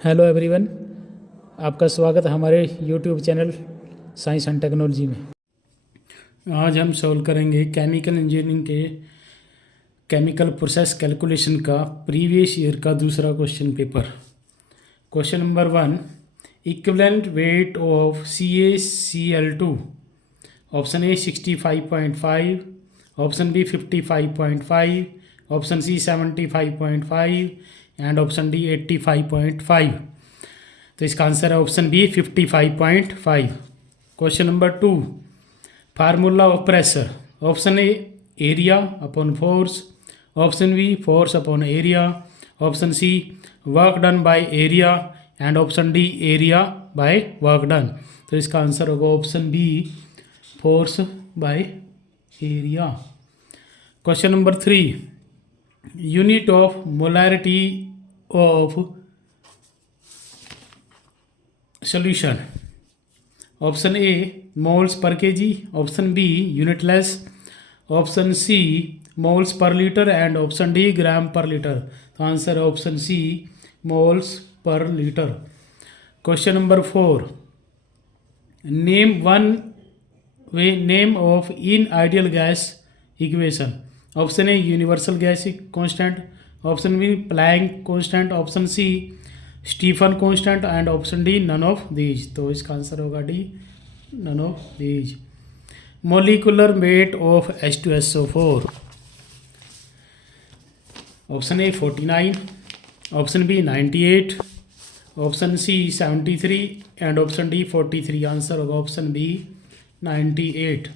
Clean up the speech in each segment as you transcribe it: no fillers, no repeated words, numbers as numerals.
Hello everyone, आपका स्वागत है हमारे YouTube channel science and technology में। आज हम सॉल्व करेंगे केमिकल इंजीनियरिंग के केमिकल प्रोसेस कैलकुलेशन का प्रीवियस ईयर का दूसरा question paper. Question number 1, equivalent weight of CaCl2। Option A 65.5, option B 55.5, option C 75.5 and option D 85.5। तो इसका आंसर है option B 55.5। Question number 2, formula of pressure. Option A area upon force, option B force upon area, option C work done by area and option D area by work done. तो इसका answer होगा option B force by area. Question number 3, unit of molarity of solution. Option A moles per KG, option B unitless, option C moles per litre and option D gram per litre. तो answer है option C moles per litre. Question number 4, name of in ideal gas equation. Option A universal gas constant, option B Planck constant, option C Stefan constant and option D none of these. तो इसका answer होगा D none of these. Molecular weight of H2SO4। Option A 49, option B 98, option C 73 and option D 43। Answer होगा option B 98।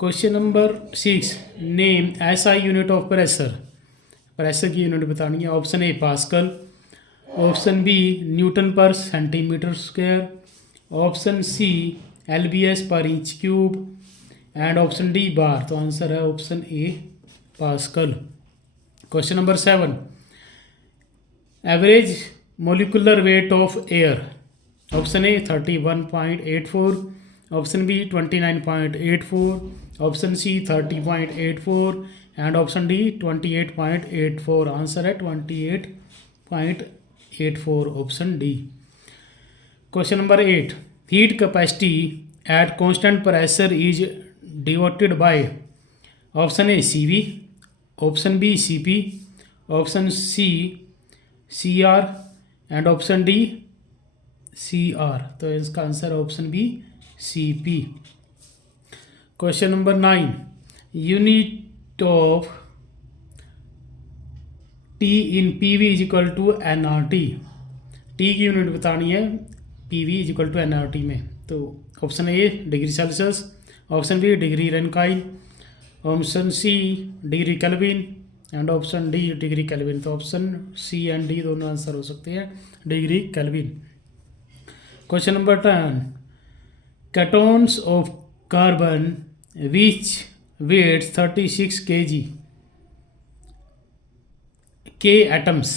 Question number 6, name SI unit of pressure. Pressure की unit बतानी है। Option A pascal, option B newton per centimetre square, option C LBS पर inch cube and option D bar. तो answer है option A pascal. Question number 7, average molecular weight of air. Option A 31.84, option B 29.84, option C 30.84 and option D 28.84। Answer है 28.84, option D. Question number 8, heat capacity at constant pressure is denoted by. Option A CV, option B CP, option C CR and option D CR। तो इसका answer है option B CP। Question number 9, unit of T in PV is equal to nRT। T की unit बतानी है PV is equal to nRT में। तो option A degree Celsius, option B degree Rankine, option C degree Kelvin and option D degree Kelvin. तो option C and D दोनों answer हो सकते हैं degree Kelvin. Question number 10, ketones of carbon which weights 36 kg। के atoms,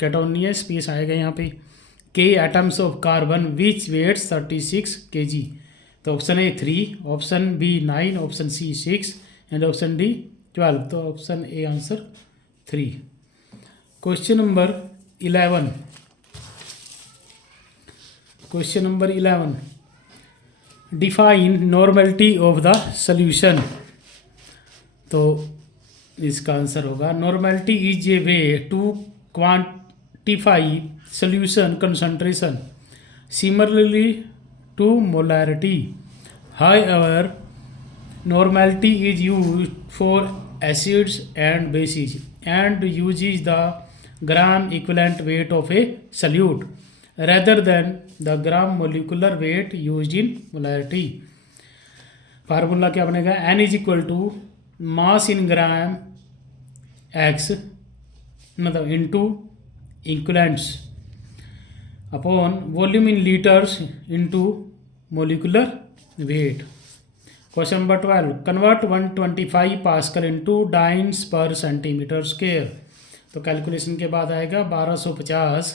ketone नहीं है, space आएगा यहाँ पे। के atoms of carbon which weights 36 kg। तो option A 3, option B 9, option C 6 and option D 12। तो option A answer 3। Question number 11, question number 11, define normality of the solution. तो इसका आंसर होगा normality is a way to quantify solution concentration similarly to molarity. However normality is used for acids and bases and uses the gram equivalent weight of a solute rather than the gram molecular weight used in molarity। Formula क्या बनेगा, N is equal to mass in gram X मतलब into equivalents upon volume in liters into molecular weight. Question number 12, convert 125 pascal into dynes per centimeter square. तो calculation के बाद आएगा 1250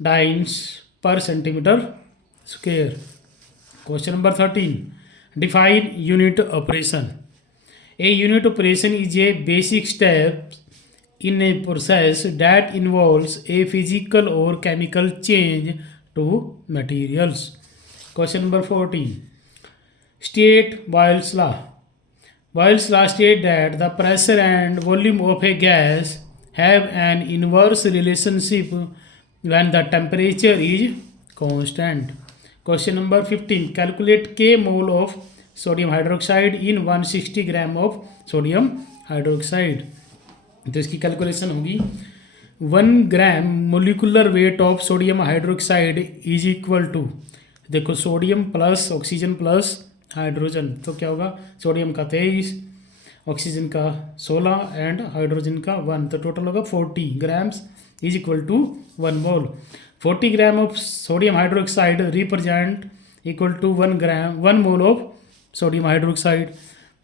dynes per centimeter square. Question number 13, define unit operation. A unit operation is a basic step in a process that involves a physical or chemical change to materials. Question number 14. State Boyle's law. Boyle's law states that the pressure and volume of a gas have an inverse relationship when the temperature is constant. Question number 15. Calculate K mole of sodium hydroxide in 160 gram of sodium hydroxide. तो इसकी calculation होगी 1 gram molecular weight of sodium hydroxide is equal to, देखो sodium plus oxygen plus hydrogen, तो क्या होगा, sodium का 23, oxygen का 16 and hydrogen का 1, तो टोटल होगा 40 grams is equal to 1 mole. 40 gram of sodium hydroxide represent equal to 1 mole of sodium hydroxide.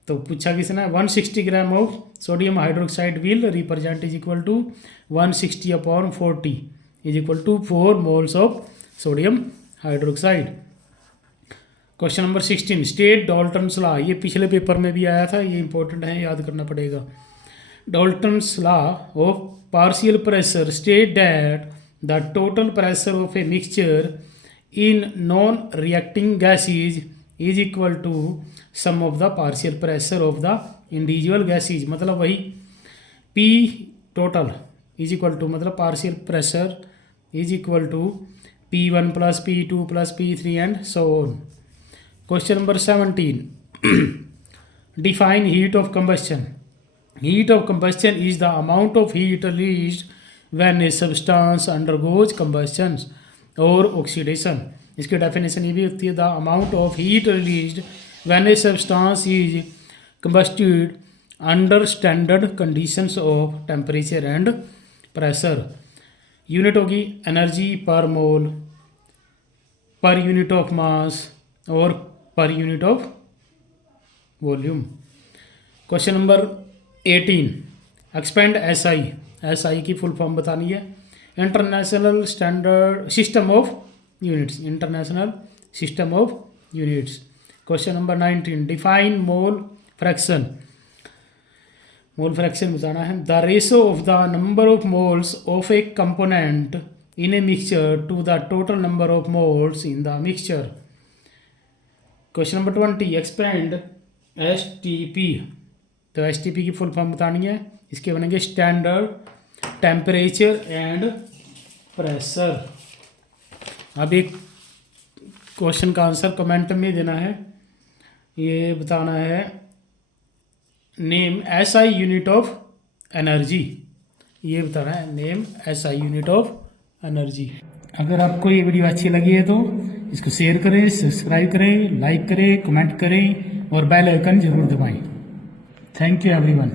तो पूछा किसने 160 gram of sodium hydroxide will represent is equal to 160 upon 40 is equal to 4 moles of sodium hydroxide. Question number 16. State Dalton's law. ये पिछले paper में भी आया था, ये इंपॉर्टेंट है, याद करना पड़ेगा. Dalton's law of partial pressure state that the total pressure of a mixture in non reacting gases is equal to sum of the partial pressure of the individual gases. मतलब वही P total is equal to, मतलब partial pressure is equal to P1 plus P2 plus P3 and so on. Question number 17. Define heat of combustion. Heat of combustion is the amount of heat released when a substance undergoes combustion और oxidation. इसकी definition ये भी होती है, the amount of heat released when a substance is combusted under standard conditions of temperature and pressure. Unit होगी energy per mole, per unit of mass और per unit of volume. Question number 18. Expand SI. SI की full form बतानी है, international standard system of units, international system of units. Question number 19. Define mole fraction. Mole fraction बताना है, the ratio of the number of moles of a component in a mixture to the total number of moles in the mixture. Question number 20. Expand STP. तो STP की full form बतानी है, इसके बनेंगे standard temperature and pressure. अब एक question का answer comment में देना है, ये बताना है name SI unit of energy, ये बताना है name SI unit of energy. अगर आपको ये वीडियो अच्छी लगी है तो इसको शेयर करें, सब्सक्राइब करें, लाइक करें, कमेंट करें और बेल आइकन जरूर दबाएं. Thank you everyone.